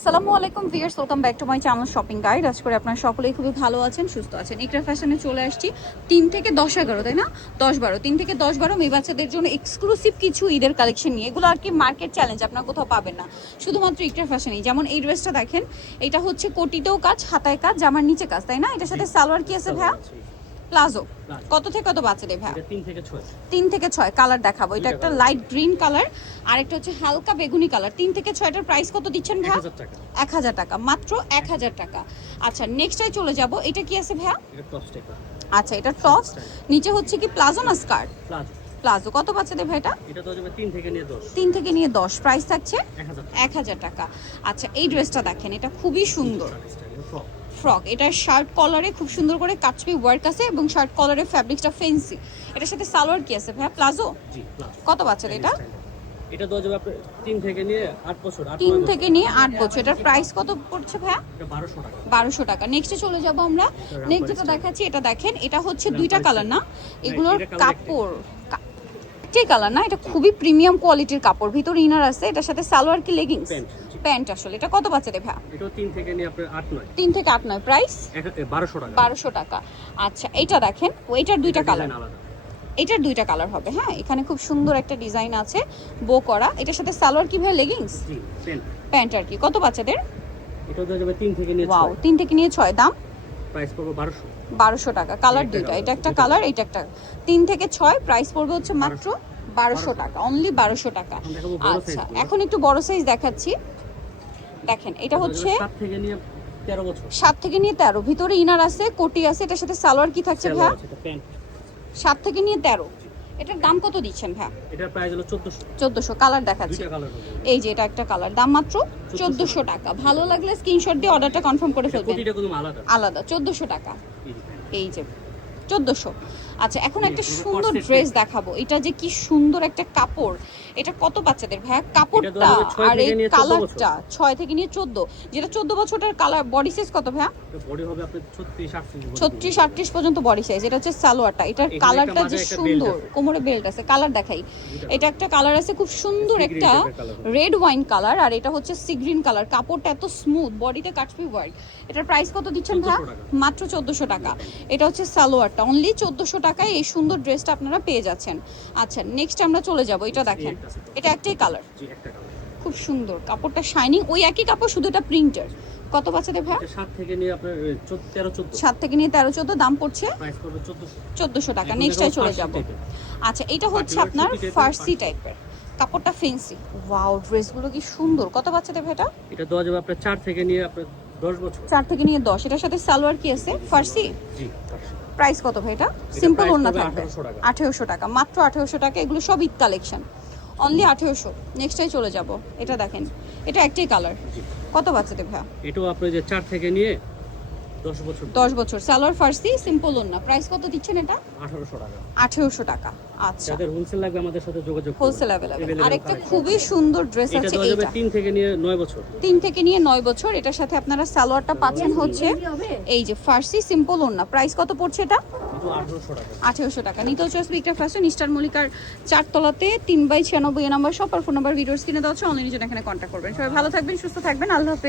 আসসালামু আলাইকুম viewers, welcome back to my channel shopping guide. আজ করে আপনারা সকলেই খুবই ভালো আছেন, সুস্থ আছেন। ইকরা ফ্যাশনে চলে আসছি 3 থেকে 10-11, তাই না? 10-12, 3 থেকে 10-12 মেয়ে বাচ্চাদের জন্য এক্সক্লুসিভ কিছু ঈদের কালেকশন নিয়ে। এগুলো আর কি মার্কেট চ্যালেঞ্জ, আপনারা কোথাও পাবেন না, শুধুমাত্র ইকরা ফ্যাশনেই। যেমন এই ড্রেসটা দেখেন, এটা হচ্ছে কোটিতেও কাজ, হাতায় কাজ, জামার নিচে কাজ, তাই না? এটার সাথে সালোয়ার কি আছে ভাইয়া? প্লাজো। কত থেকে কত বাচ্চাদের ভাইয়া? 3 থেকে 6 কালার দেখাবো। এটা একটা লাইট গ্রিন কালার আর একটা হচ্ছে হালকা বেগুনি কালার। 3 থেকে 6টার প্রাইস কত দিচ্ছেন ভাইয়া? 1000 টাকা, মাত্র 1000 টাকা। আচ্ছা, নেক্সটটাই চলে যাব। এটা কি আছে ভাইয়া? আচ্ছা, এটা টপস, নিচে হচ্ছে কি প্লাজো না স্কার্ট? প্লাজো। কত বাচ্চাদের ভাই এটা? এটা তো যাবে 3 থেকে নিয়ে 10 প্রাইস থাকছে 1000 টাকা। আচ্ছা, এই ড্রেসটা দেখেন, এটা খুবই সুন্দর ফ্রক। এটা শার্ট কলারে খুব সুন্দর করে কাটছবি ওয়ার্ক আছে এবং শার্ট কলারের ফ্যাব্রিকটা ফেন্সি। এটার সাথে সালোয়ার কি আছে ভাইয়া? প্লাজো। জি, প্লাজো। কত বাচ্চাদের এটা? এটা তো যাবে আপনার 3 থেকে নিয়ে 8 বছর। 3 থেকে নিয়ে 8 বছর। এটার প্রাইস কত পড়ছে ভাইয়া? এটা 1200 টাকা। 1200 টাকা। নেক্সটে চলে যাব আমরা। নেক্সট যেটা দেখাচ্ছি, এটা দেখেন, এটা হচ্ছে দুইটা কালার না, এগুলোর কাপড় একটাই কালার না, এটা খুবই প্রিমিয়াম কোয়ালিটির কাপড়, ভিতরে ইনার আছে। এটার সাথে সালোয়ার কি লেগিংস? প্যান্ট। আসলে এটা কত বাচ্চাদের ভাইয়া? এটা 3 থেকে নিয়ে আপনার 8-9। 3 থেকে 8-9 প্রাইস 1200 টাকা। 1200 টাকা। আচ্ছা, এটা দেখেন, ওইটার দুইটা কালার, এটার দুইটা কালার হবে। হ্যাঁ, এখানে খুব সুন্দর একটা ডিজাইন আছে বো করা। এটার সাথে সালোয়ার কি ভাই? লেগিংস, জি, প্যান্ট আর কি। কত বাচ্চাদের? এটা তো যাবে 3 থেকে নিয়ে 6। ওয়াও, 3 থেকে নিয়ে 6। দাম প্রাইস পড়বে 1200। 1200 টাকা। কালার দুইটা, এটা একটা কালার, এটা একটা। 3 থেকে 6 প্রাইস পড়বে হচ্ছে মাত্র 1200 টাকা, অনলি 1200 টাকা। আচ্ছা, এখন একটু বড় সাইজ দেখাচ্ছি। দেখেন, এটা হচ্ছে 7 থেকে নিয়ে 13 বছর। 7 থেকে নিয়ে 13, ভিতরে ইনার আছে, কোটি আছে। এটার সাথে সালোয়ার কি থাকছে ভাইয়া? প্যান্ট। 7 থেকে নিয়ে 13। এটার দাম কত দিচ্ছেন ভাইয়া? এটার প্রাইস হলো 1400। 1400। কালার দেখাচ্ছি, দুইটা কালার হবে। এই যে এটা একটা কালার, দাম মাত্র 1400 টাকা। ভালো লাগলে স্ক্রিনশট দিয়ে অর্ডারটা কনফার্ম করে ফেলবেন। কোটিটা কোনো আলাদা। আলাদা 1400 টাকা। এই যে 1400। আচ্ছা, এখন একটা এটা সুন্দর corset ড্রেস type। দেখাবো। এটা যে কি সুন্দর একটা কাপড়। এটা কত বাচ্চাদের ভাইয়া? কাপড়টা এটা তো 6 আর এই থেকে নিয়ে 14 কালারটা 6 থেকে নিয়ে 14। যেটা 14 বছরটার কালার, বডি সাইজ কত ভাইয়া? এটা বডি হবে আপনার 36-38। 36-38 পর্যন্ত বডি সাইজ। এটা হচ্ছে সালোয়ারটা। এটার এখানে কালারটা একটা যে মাঝে একটা সুন্দর, belt আছে। কোমরে বেল্ট আছে। কালার দেখাই, এটা একটা কালার আছে খুব সুন্দর, Sea একটা green type এর colour। রেড ওয়াইন কালার, আর এটা হচ্ছে সি গ্রিন কালার। কাপড়টা এত স্মুথ, বডিতে কাটছবি ওয়ার্ক। এটার প্রাইস কত দিচ্ছেন ভাইয়া? 1400 টাকা। মাত্র 1400 টাকা। এটা হচ্ছে সালোয়ারটা, অনলি 1400 টাকায় এই সুন্দর ড্রেসটা আপনারা পেয়ে যাচ্ছেন। আচ্ছা, নেক্সট আমরা চলে যাব। এটা দেখেন, এটা একটাই কালার, জি, একটা কালার। খুব সুন্দর কাপড়টা, শাইনিং। ওই একই কাপড়, শুধু এটা প্রিন্টার। কত বাচ্চাদের ভাইয়া? এটা 7 থেকে নিয়ে আপনার 13-14। 7 থেকে নিয়ে 13-14, দাম পড়ছে প্রাইস পড়বে 1400। 1400 টাকা। এখন নেক্সটটাই দেখো চলে ফার্সি যাব। type-এর। আচ্ছা, এটা হচ্ছে পার্টি আপনার ওয়ার সুতি ফার্সি type-এর। টাইপের, কাপড়টা ফেন্সি। ওয়াও, ড্রেসগুলো কি সুন্দর। কত বাচ্চাদের ভাই এটা? এটা দেওয়া যাবে আপনার 4 থেকে নিয়ে আপনার 10 বছর। 4 থেকে নিয়ে 10। এটার সাথে সালোয়ার কি আছে? ফার্সি। জি, ফার্সি। প্রাইস কত ভাই এটা? সিম্পল price ওড়না পড়বে থাকবে 1800 টাকা। 1800 টাকা, মাত্র 1800 টাকা। এগুলো সব ঈদ কালেকশন, অনলি 1800। নেক্সটটাই চলে যাব। এটা দেখেন, এটা একটাই কালার। জি। কত বাচ্চাদের ভাই? এটাও আপনার যে 4 থেকে নিয়ে 10 বছর। 10 বছর। সালোয়ার ফার্সি, সিম্পল ওড়না। প্রাইস কত দিচ্ছেন এটা? 1800 টাকা। 1800 টাকা। আচ্ছা, যাদের হোলসেল লাগবে আমাদের সাথে যোগাযোগ করুন। Wholesale available. Available আরেকটা collection। খুবই সুন্দর ড্রেস এটা আছে, দেওয়া যাবে এইটা 3 থেকে নিয়ে 9 বছর। 3 থেকে নিয়ে 9 বছর। এটার সাথে আপনারা সালোয়ারটা পাচ্ছেন হচ্ছে এই যে ফার্সি, সিম্পল ওড়না। প্রাইস কত পড়ছে এটা? কিন্তু 1800 টাকা। 1800 টাকা। নিতে হচ্ছে ইকরা ফ্যাশন, ইস্টার মল্লিকার 4 তলাতে 3/96 নাম্বার শপ, আর ফোন নাম্বার ভিডিওস কিনে দেওয়া হচ্ছে। অনলাইনে জন্য এখানে কন্ট্যাক্ট করবেন। সবাই ভালো থাকবেন, সুস্থ থাকবেন, আল্লাহ হাফেজ।